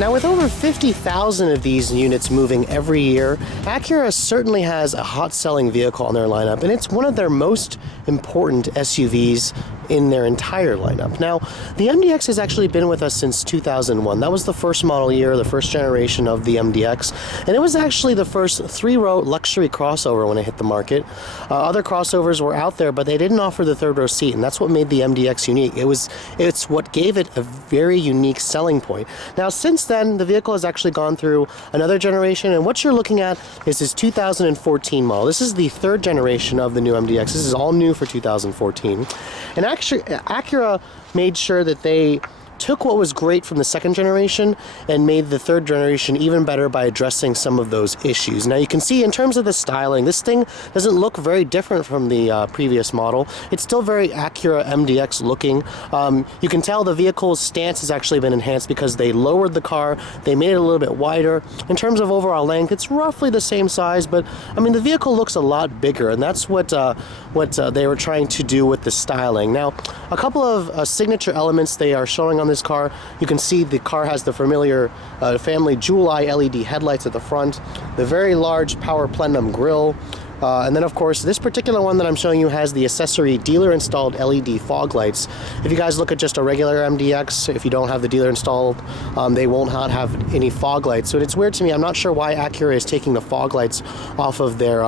Now, with over 50,000 of these units moving every year, Acura certainly has a hot-selling vehicle on their lineup, and it's one of their most important SUVs in their entire lineup. Now, the MDX has actually been with us since 2001. That was the first model year, the first generation of the MDX, and it was actually the first three-row luxury crossover when it hit the market. Other crossovers were out there, but they didn't offer the third-row seat, and that's what made the MDX unique. It's what gave it a very unique selling point. Now, since then, the vehicle has actually gone through another generation, and what you're looking at is this 2014 model. This is the third generation of the new MDX. This is all new for 2014. And actually, Acura made sure that they took what was great from the second generation and made the third generation even better by addressing some of those issues. Now, you can see in terms of the styling, this thing doesn't look very different from the previous model. It's still very Acura MDX looking. You can tell the vehicle's stance has actually been enhanced because they lowered the car, they made it a little bit wider. In terms of overall length, it's roughly the same size, but I mean, the vehicle looks a lot bigger, and that's what they were trying to do with the styling. Now, a couple of signature elements they are showing on this car. You can see the car has the familiar family jewel eye LED headlights at the front, the very large power plenum grille, and then of course this particular one that I'm showing you has the accessory dealer installed LED fog lights. If you guys look at just a regular MDX, if you don't have the dealer installed, they won't have any fog lights. So it's weird to me. I'm not sure why Acura is taking the fog lights off of their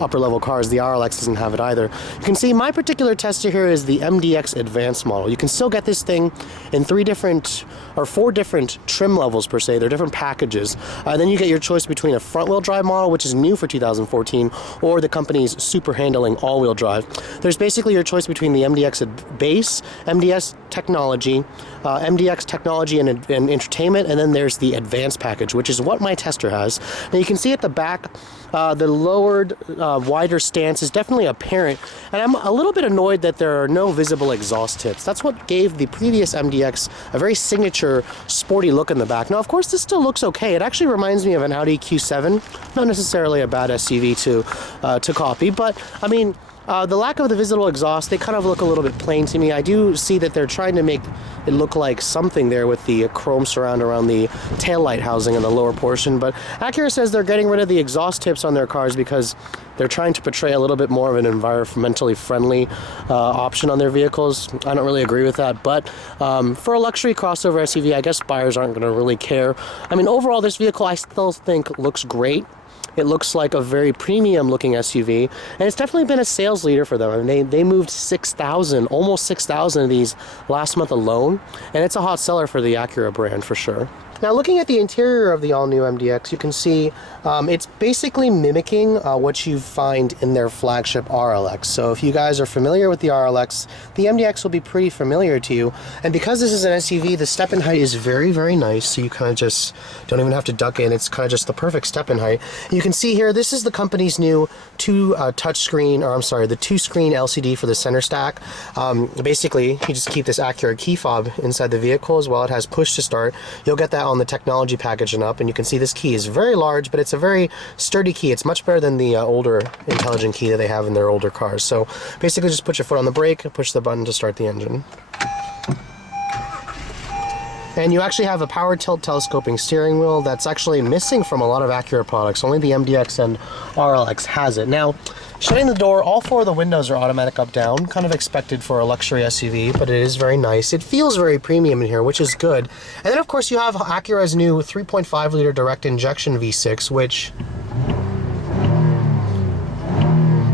upper level cars. The RLX doesn't have it either. You can see my particular tester here is the MDX Advanced model. You can still get this thing in four different trim levels per se. They're different packages. Then you get your choice between a front wheel drive model, which is new for 2014, or the company's super handling all-wheel drive. There's basically your choice between the MDX Base, MDX Technology, MDX Technology and Entertainment, and then there's the Advanced package, which is what my tester has. Now you can see at the back, the lowered, wider stance is definitely apparent, and I'm a little bit annoyed that there are no visible exhaust tips. That's what gave the previous MDX a very signature sporty look in the back. Now, of course, this still looks okay. It actually reminds me of an Audi Q7, not necessarily a bad SUV to copy, but I mean, the lack of the visible exhaust, they kind of look a little bit plain to me. I do see that they're trying to make it look like something there with the chrome surround around the taillight housing in the lower portion, but Acura says they're getting rid of the exhaust tips on their cars because they're trying to portray a little bit more of an environmentally friendly option on their vehicles. I don't really agree with that, but for a luxury crossover SUV, I guess buyers aren't going to really care. I mean, overall, this vehicle I still think looks great. It looks like a very premium looking SUV, and it's definitely been a sales leader for them. I mean, they moved 6,000, almost 6,000 of these last month alone, and it's a hot seller for the Acura brand for sure. Now, looking at the interior of the all-new MDX, you can see it's basically mimicking what you find in their flagship RLX. So if you guys are familiar with the RLX, the MDX will be pretty familiar to you. And because this is an SUV, the step-in height is very, very nice. So you kind of just don't even have to duck in. It's kind of just the perfect step-in height. You can see here, this is the company's new two-screen LCD for the center stack. Basically, you just keep this Acura key fob inside the vehicle as well. It has push to start. You'll get that on the technology package and up, and you can see this key is very large, but it's a very sturdy key. It's much better than the older intelligent key that they have in their older cars. So basically just put your foot on the brake and push the button to start the engine. And you actually have a power tilt telescoping steering wheel that's actually missing from a lot of Acura products. Only the MDX and RLX has it. Now, shutting the door, all four of the windows are automatic up-down, kind of expected for a luxury SUV, but it is very nice. It feels very premium in here, which is good. And then, of course, you have Acura's new 3.5-liter direct injection V6, which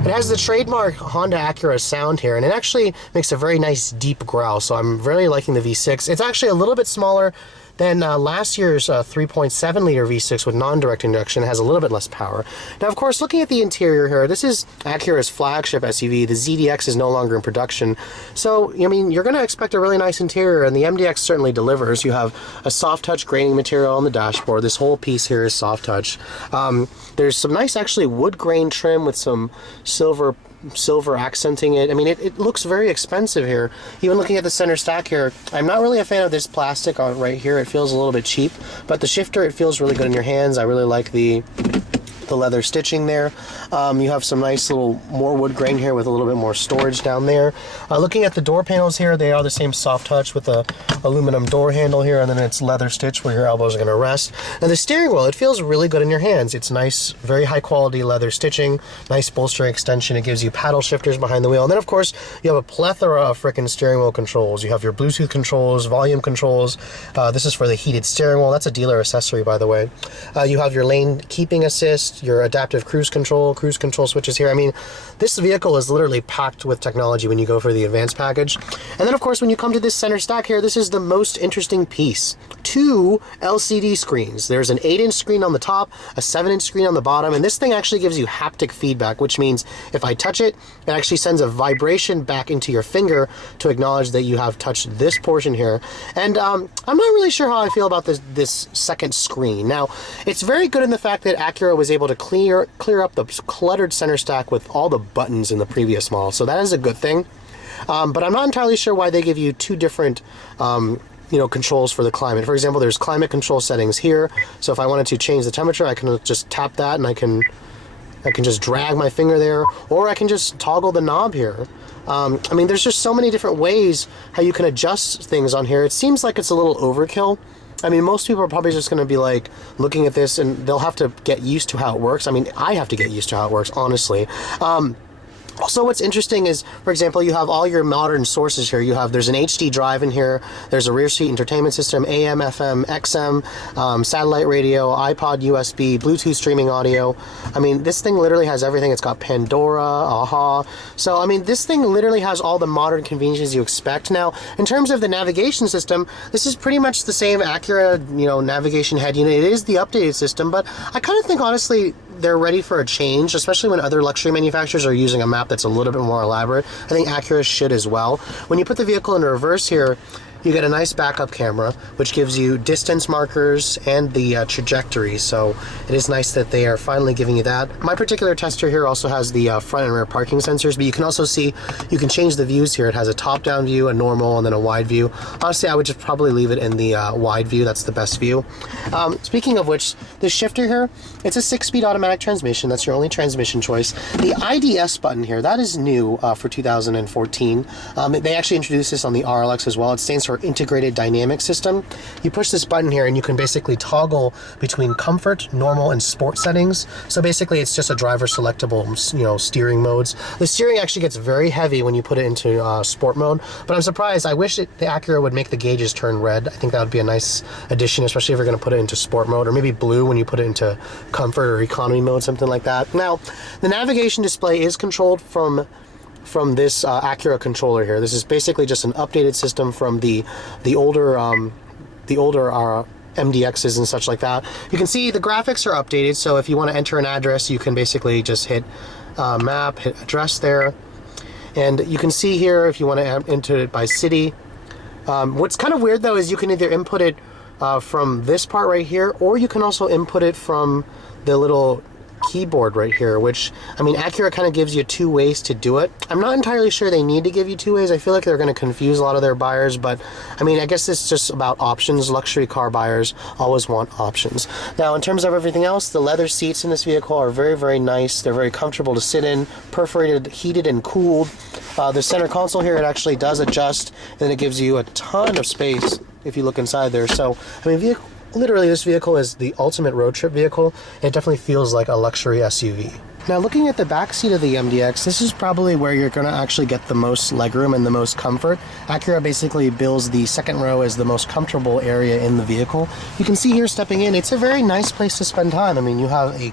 it has the trademark Honda Acura sound here, and it actually makes a very nice deep growl, so I'm really liking the V6. It's actually a little bit smaller than last year's 3.7-liter V6 with non-direct injection. It has a little bit less power. Now, of course, looking at the interior here, this is Acura's flagship SUV. The ZDX is no longer in production. So, I mean, you're going to expect a really nice interior, and the MDX certainly delivers. You have a soft touch graining material on the dashboard. This whole piece here is soft touch. There's some nice, actually, wood grain trim with some silver accenting it. I mean, it looks very expensive here. Even looking at the center stack here, I'm not really a fan of this plastic on right here. It feels a little bit cheap, but the shifter, it feels really good in your hands. I really like the the leather stitching there. You have some nice little more wood grain here with a little bit more storage down there. Looking at the door panels here, they are the same soft touch with a aluminum door handle here, and then it's leather stitch where your elbows are going to rest. Now the steering wheel, it feels really good in your hands. It's nice, very high quality leather stitching, nice bolstering extension. It gives you paddle shifters behind the wheel. And then of course, you have a plethora of frickin' steering wheel controls. You have your Bluetooth controls, volume controls. This is for the heated steering wheel. That's a dealer accessory, by the way. You have your lane keeping assist, your adaptive cruise control switches here. I mean, this vehicle is literally packed with technology when you go for the advanced package. And then of course, when you come to this center stack here, this is the most interesting piece. 2 LCD screens. There's an 8-inch screen on the top, a 7-inch screen on the bottom, and this thing actually gives you haptic feedback, which means if I touch it, it actually sends a vibration back into your finger to acknowledge that you have touched this portion here. And I'm not really sure how I feel about this second screen. Now, it's very good in the fact that Acura was able to clear up the cluttered center stack with all the buttons in the previous model, so that is a good thing. But I'm not entirely sure why they give you 2 different controls for the climate. For example, there's climate control settings here. So if I wanted to change the temperature, I can just tap that and I can just drag my finger there, or I can just toggle the knob here. I mean, there's just so many different ways how you can adjust things on here. It seems like it's a little overkill. I mean, most people are probably just going to be like looking at this and they'll have to get used to how it works. I mean, I have to get used to how it works, honestly. Also, what's interesting is, for example, you have all your modern sources here. There's an HD drive in here, there's a rear seat entertainment system, AM, FM, XM, satellite radio, iPod, USB, Bluetooth streaming audio. I mean, this thing literally has everything. It's got Pandora, AHA. So, I mean, this thing literally has all the modern conveniences you expect. Now, in terms of the navigation system, this is pretty much the same Acura, navigation head unit. It is the updated system, but I kind of think, honestly, they're ready for a change, especially when other luxury manufacturers are using a map that's a little bit more elaborate. I think Acura should as well. When you put the vehicle in reverse here, you get a nice backup camera, which gives you distance markers and the trajectory. So it is nice that they are finally giving you that. My particular tester here also has the front and rear parking sensors, but you can also see, you can change the views here. It has a top-down view, a normal, and then a wide view. Honestly, I would just probably leave it in the wide view. That's the best view. Speaking of which, the shifter here, it's a 6-speed automatic transmission. That's your only transmission choice. The IDS button here, that is new for 2014. They actually introduced this on the RLX as well. It stands for Integrated Dynamic System. You push this button here and you can basically toggle between comfort, normal, and sport settings. So basically it's just a driver selectable, steering modes. The steering actually gets very heavy when you put it into sport mode, but I'm surprised. I wish the Acura would make the gauges turn red. I think that would be a nice addition, especially if you're going to put it into sport mode, or maybe blue when you put it into comfort or economy mode, something like that. Now, the navigation display is controlled from this Acura controller here. This is basically just an updated system from the older MDXs and such like that. You can see the graphics are updated, so if you want to enter an address, you can basically just hit map, hit address there, and you can see here if you want to enter it by city. What's kind of weird though is you can either input it from this part right here, or you can also input it from the little keyboard right here, which, I mean, Acura kind of gives you 2 ways to do it. I'm not entirely sure they need to give you 2 ways. I feel like they're going to confuse a lot of their buyers, but I mean, I guess it's just about options. Luxury car buyers always want options. Now, in terms of everything else, the leather seats in this vehicle are very, very nice. They're very comfortable to sit in, perforated, heated, and cooled. The center console here, it actually does adjust, and it gives you a ton of space if you look inside there. So, I mean, literally, this vehicle is the ultimate road trip vehicle. It definitely feels like a luxury SUV. Now, looking at the back seat of the MDX, this is probably where you're going to actually get the most legroom and the most comfort. Acura basically bills the second row as the most comfortable area in the vehicle. You can see here stepping in, it's a very nice place to spend time. I mean, you have a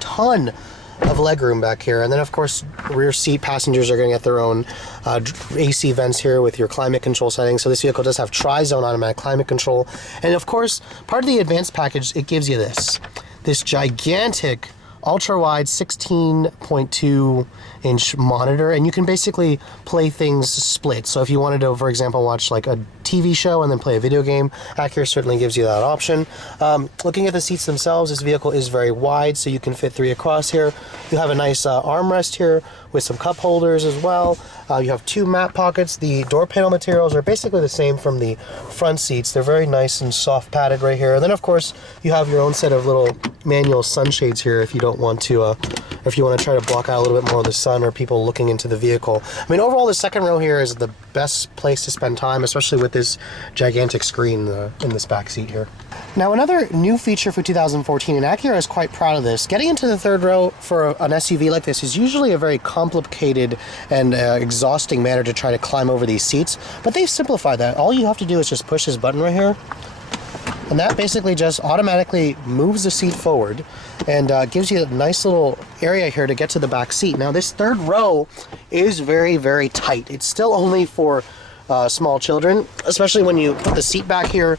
ton of legroom back here, and then of course rear seat passengers are going to get their own AC vents here with your climate control settings. So this vehicle does have tri-zone automatic climate control, and of course part of the advanced package, it gives you this gigantic ultra-wide 16.2 inch monitor, and you can basically play things split. So if you wanted to, for example, watch like a TV show and then play a video game, Acura certainly gives you that option. Looking at the seats themselves, this vehicle is very wide, so you can fit 3 across here. You have a nice armrest here with some cup holders as well. You have 2 mat pockets. The door panel materials are basically the same from the front seats. They're very nice and soft padded right here. And then of course you have your own set of little manual sunshades here if you don't want to, if you want to try to block out a little bit more of the sun or people looking into the vehicle. I mean, overall the second row here is the best place to spend time, especially with this gigantic screen in this back seat here. Now, another new feature for 2014, and Acura is quite proud of this, getting into the third row for an SUV like this is usually a very complicated and exhausting manner to try to climb over these seats, but they've simplified that. All you have to do is just push this button right here, and that basically just automatically moves the seat forward and gives you a nice little area here to get to the back seat. Now, this third row is very, very tight. It's still only for small children, especially when you put the seat back here.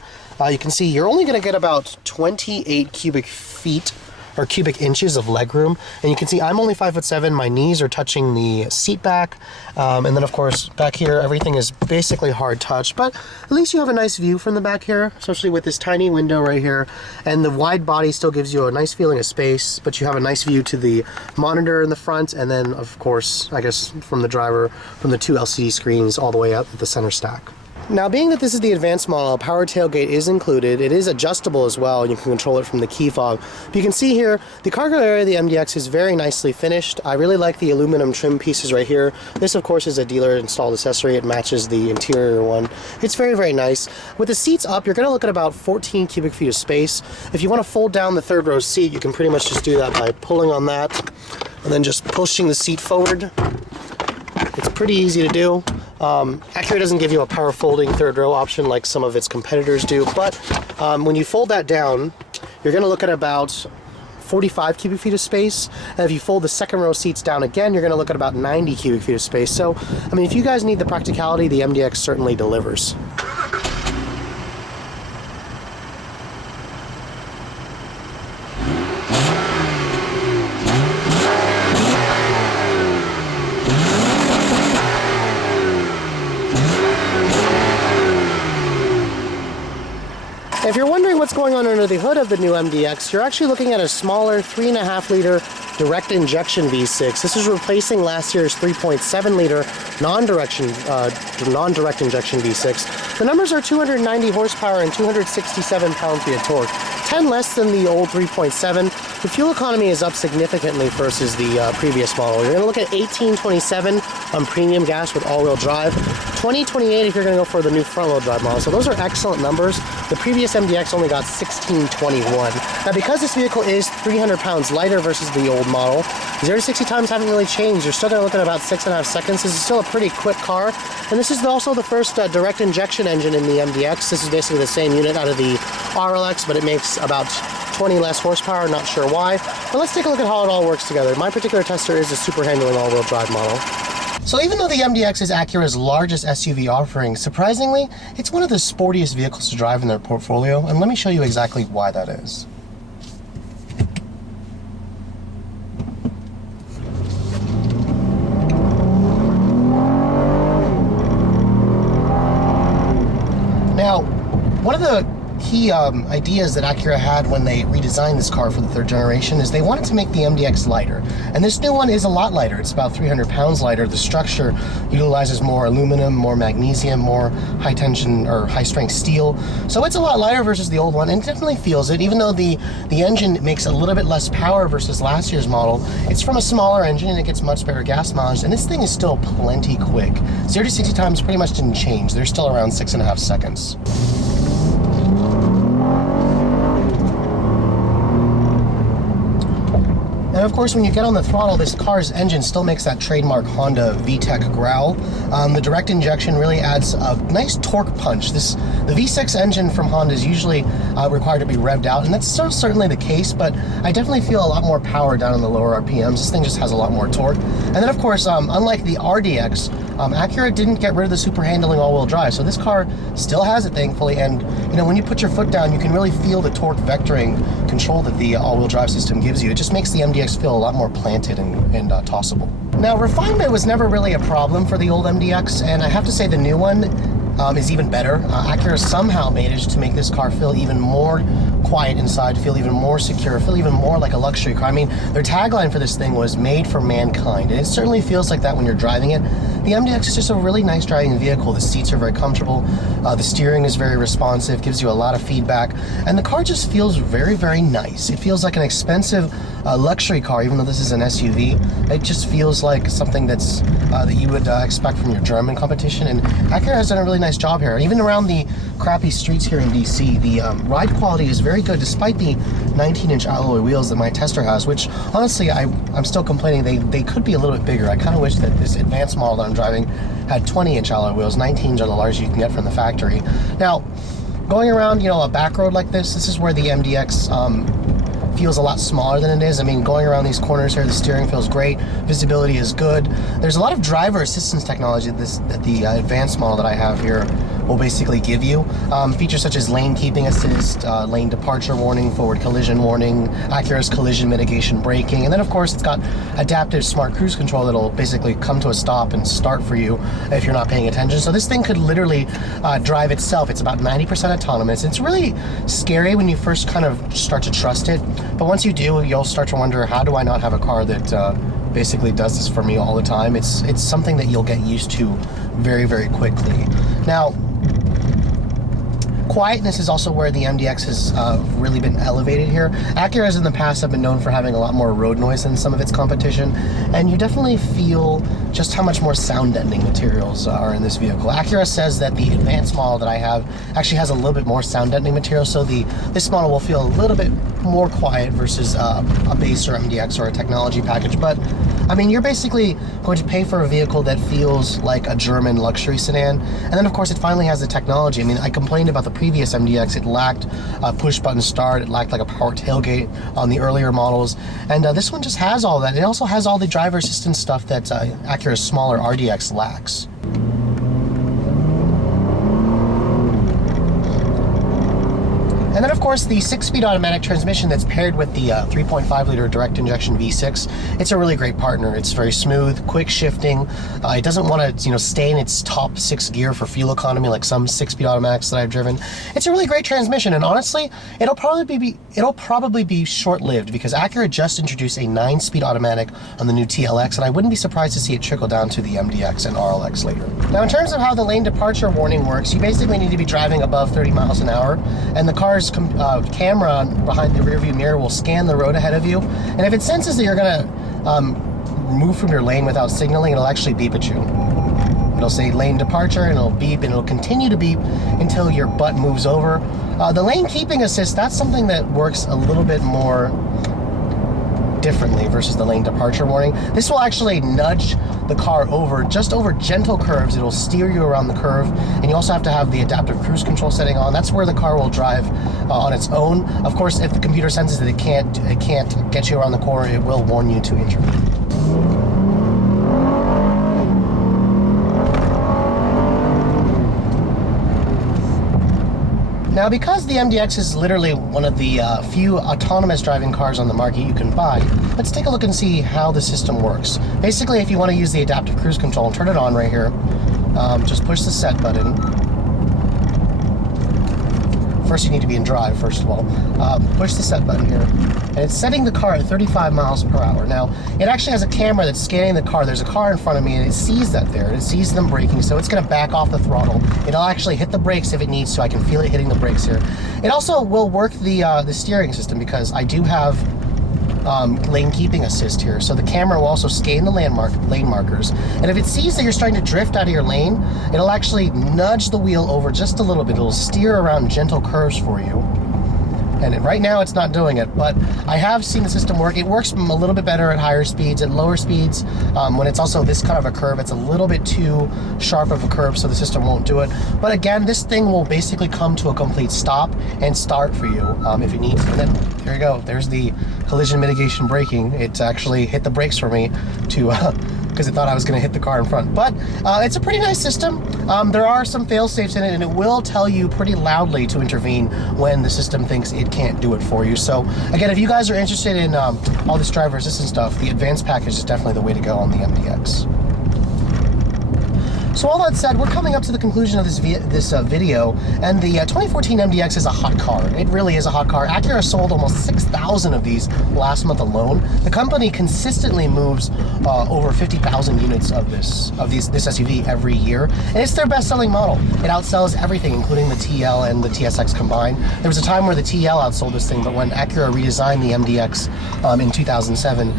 You can see you're only going to get about 28 cubic feet or cubic inches of legroom, and you can see I'm only 5'7". My knees are touching the seat back, and then of course back here everything is basically hard touch, but at least you have a nice view from the back here, especially with this tiny window right here, and the wide body still gives you a nice feeling of space, but you have a nice view to the monitor in the front, and then of course I guess from the driver, from the 2 LCD screens all the way up at the center stack. Now, being that this is the advanced model, power tailgate is included. It is adjustable as well, and you can control it from the key fob. But you can see here, the cargo area of the MDX is very nicely finished. I really like the aluminum trim pieces right here. This, of course, is a dealer-installed accessory. It matches the interior one. It's very, very nice. With the seats up, you're going to look at about 14 cubic feet of space. If you want to fold down the third row seat, you can pretty much just do that by pulling on that and then just pushing the seat forward. It's pretty easy to do. Acura doesn't give you a power folding third row option like some of its competitors do, but when you fold that down, you're going to look at about 45 cubic feet of space. And if you fold the second row seats down again, you're going to look at about 90 cubic feet of space. So, I mean, if you guys need the practicality, the MDX certainly delivers. If you're wondering what's going on under the hood of the new MDX, you're actually looking at a smaller 3.5-liter direct injection V6. This is replacing last year's 3.7-liter non-direct injection V6. The numbers are 290 horsepower and 267 pound-feet of torque, 10 less than the old 3.7. The fuel economy is up significantly versus the previous model. You're going to look at 1827 on premium gas with all-wheel drive, 2028 if you're going to go for the new front-wheel drive model. So those are excellent numbers. The previous MDX only got 1621. Now, because this vehicle is 300 pounds lighter versus the old model, 0 to 60 times haven't really changed. You're still going to look at about 6.5 seconds. This is still a pretty quick car, and this is also the first direct injection engine in the MDX. This is basically the same unit out of the RLX, but it makes about 20 less horsepower, not sure why. But let's take a look at how it all works together. My particular tester is a super handling all-wheel drive model. So even though the MDX is Acura's largest SUV offering, surprisingly, it's one of the sportiest vehicles to drive in their portfolio, and let me show you exactly why that is. Now, one of the key ideas that Acura had when they redesigned this car for the third generation is they wanted to make the MDX lighter. And this new one is a lot lighter. It's about 300 pounds lighter. The structure utilizes more aluminum, more magnesium, more high tension or high strength steel. So it's a lot lighter versus the old one, and it definitely feels it. Even though the engine makes a little bit less power versus last year's model, it's from a smaller engine and it gets much better gas mileage, and this thing is still plenty quick. 0 to 60 times pretty much didn't change. They're still around 6.5 seconds. And of course, when you get on the throttle, this car's engine still makes that trademark Honda VTEC growl. The direct injection really adds a nice torque punch. The V6 engine from Honda is usually required to be revved out, and that's certainly the case, but I definitely feel a lot more power down in the lower RPMs. This thing just has a lot more torque. And then of course, unlike the RDX, Acura didn't get rid of the super handling all-wheel drive, so this car still has it, thankfully, and you know, when you put your foot down, you can really feel the torque vectoring control that the all-wheel drive system gives you. It just makes the MDX feel a lot more planted and tossable. Now, refinement was never really a problem for the old MDX, and I have to say the new one, is even better. Acura somehow managed to make this car feel even more quiet inside, feel even more secure, feel even more like a luxury car. I mean, their tagline for this thing was made for mankind, and it certainly feels like that when you're driving it. The MDX is just a really nice driving vehicle. The seats are very comfortable, the steering is very responsive, gives you a lot of feedback, and the car just feels very, very nice. It feels like an expensive luxury car, even though this is an SUV. It just feels like something that's that you would expect from your German competition, and Acura has done a really nice job here. Even around the crappy streets here in DC, the ride quality is very good, despite the 19-inch alloy wheels that my tester has, which honestly I'm still complaining they could be a little bit bigger. I kind of wish that this advanced model that I'm driving had 20-inch alloy wheels. 19s are the largest you can get from the factory. Now, going around, a back road like this is where the MDX feels a lot smaller than it is. I mean, going around these corners here, the steering feels great, visibility is good. There's a lot of driver assistance technology that the advanced model that I have here will basically give you. Features such as lane keeping assist, lane departure warning, forward collision warning, Acura's collision mitigation braking, and then of course it's got adaptive smart cruise control that'll basically come to a stop and start for you if you're not paying attention. So this thing could literally drive itself. It's about 90% autonomous. It's really scary when you first kind of start to trust it, but once you do, you'll start to wonder, how do I not have a car that basically does this for me all the time? It's something that you'll get used to very, very quickly. Now, quietness is also where the MDX has really been elevated here. Acuras in the past have been known for having a lot more road noise than some of its competition, and you definitely feel just how much more sound deadening materials are in this vehicle. Acura says that the advanced model that I have actually has a little bit more sound deadening material, so this model will feel a little bit more quiet versus a base or MDX or a technology package. But I mean, you're basically going to pay for a vehicle that feels like a German luxury sedan, and then of course it finally has the technology. I mean, I complained about the previous MDX. It lacked a push button start, it lacked like a power tailgate on the earlier models, and this one just has all that. It also has all the driver assistance stuff that Acura's smaller RDX lacks. And then of course the 6-speed automatic transmission that's paired with the 3.5-liter direct injection V6. It's a really great partner. It's very smooth, quick shifting. It doesn't want to stay in its top 6 gear for fuel economy like some 6-speed automatics that I've driven. It's a really great transmission, and honestly, it'll probably be short-lived, because Acura just introduced a 9-speed automatic on the new TLX, and I wouldn't be surprised to see it trickle down to the MDX and RLX later. Now, in terms of how the lane departure warning works, you basically need to be driving above 30 miles an hour, and the car's camera behind the rearview mirror will scan the road ahead of you, and if it senses that you're going to move from your lane without signaling, it'll actually beep at you. It'll say lane departure, and it'll beep, and it'll continue to beep until your butt moves over. The lane keeping assist, that's something that works a little bit more differently versus the lane departure warning. This will actually nudge the car over gentle curves. It'll steer you around the curve, and you also have to have the adaptive cruise control setting on. That's where the car will drive on its own. Of course, if the computer senses that it can't get you around the corner, it will warn you to intervene. Now, because the MDX is literally one of the few autonomous driving cars on the market you can buy, let's take a look and see how the system works. Basically, if you want to use the adaptive cruise control and turn it on right here, just push the set button. First, you need to be in drive, first of all. Push the set button here, and it's setting the car at 35 miles per hour. Now, it actually has a camera that's scanning the car. There's a car in front of me, and it sees that there. It sees them braking, so it's going to back off the throttle. It'll actually hit the brakes if it needs to. I can feel it hitting the brakes here. It also will work the steering system, because I do have lane keeping assist here, so the camera will also scan the lane markers, and if it sees that you're starting to drift out of your lane, it'll actually nudge the wheel over just a little bit. It'll steer around gentle curves for you, and right now it's not doing it, but I have seen the system work. It works a little bit better at higher speeds. At lower speeds, when it's also this kind of a curve, it's a little bit too sharp of a curve, so the system won't do it. But again, this thing will basically come to a complete stop and start for you if it needs to. And then there you go. There's the collision mitigation braking. It actually hit the brakes for me to because it thought I was going to hit the car in front. But it's a pretty nice system. There are some fail-safes in it, and it will tell you pretty loudly to intervene when the system thinks it can't do it for you. So again, if you guys are interested in all this driver assistance stuff, the advanced package is definitely the way to go on the MDX. So all that said, we're coming up to the conclusion of this video, and the 2014 MDX is a hot car. It really is a hot car. Acura sold almost 6,000 of these last month alone. The company consistently moves over 50,000 units of this SUV every year, and it's their best-selling model. It outsells everything, including the TL and the TSX combined. There was a time where the TL outsold this thing, but when Acura redesigned the MDX in 2007,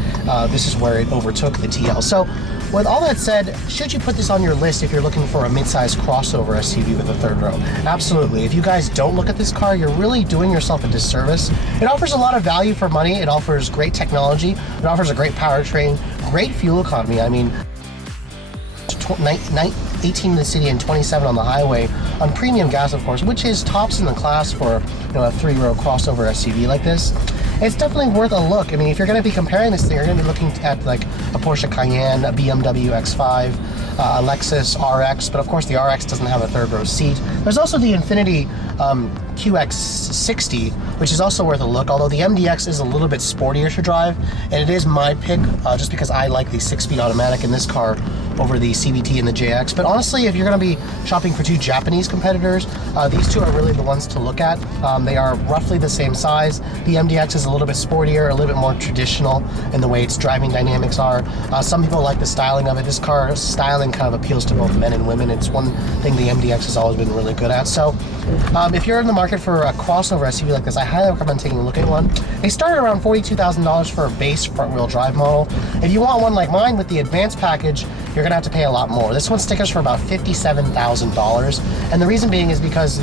this is where it overtook the TL. So with all that said, should you put this on your list if you're looking for a mid-size crossover SUV with a third row? Absolutely. If you guys don't look at this car, you're really doing yourself a disservice. It offers a lot of value for money. It offers great technology. It offers a great powertrain, great fuel economy. I mean, 18 in the city and 27 on the highway on premium gas, of course, which is tops in the class for a three-row crossover SUV like this. It's definitely worth a look. I mean, if you're going to be comparing this thing, you're going to be looking at like a Porsche Cayenne, a BMW X5, a Lexus RX, but of course the RX doesn't have a third row seat. There's also the Infiniti QX60, which is also worth a look, although the MDX is a little bit sportier to drive, and it is my pick just because I like the 6-speed automatic in this car over the CVT and the JX. But honestly, if you're going to be shopping for two Japanese competitors, these two are really the ones to look at. They are roughly the same size. The MDX is a little bit sportier, a little bit more traditional in the way its driving dynamics are. Some people like the styling of it. This car styling kind of appeals to both men and women. It's one thing the MDX has always been really good at. So if you're in the market for a crossover SUV like this, I highly recommend taking a look at one. They start at around $42,000 for a base front-wheel drive model. If you want one like mine with the advanced package, you're gonna have to pay a lot more. This one stickers for about $57,000, and the reason being is because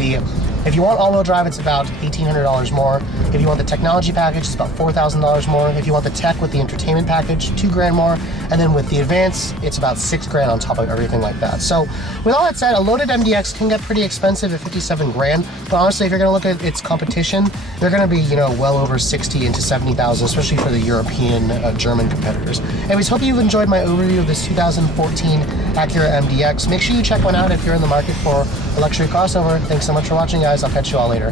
if you want all-wheel drive, it's about $1,800 more. If you want the technology package, it's about $4,000 more. If you want the tech with the entertainment package, $2,000 more. And then with the advance, it's about $6,000 on top of everything like that. So with all that said, a loaded MDX can get pretty expensive at $57,000. But honestly, if you're gonna look at its competition, they're gonna be, well over $60,000 into $70,000, especially for the European, German competitors. Anyways, hope you've enjoyed my overview of this 2014 Acura MDX. Make sure you check one out if you're in the market for a luxury crossover. Thanks so much for watching, guys. I'll catch you all later.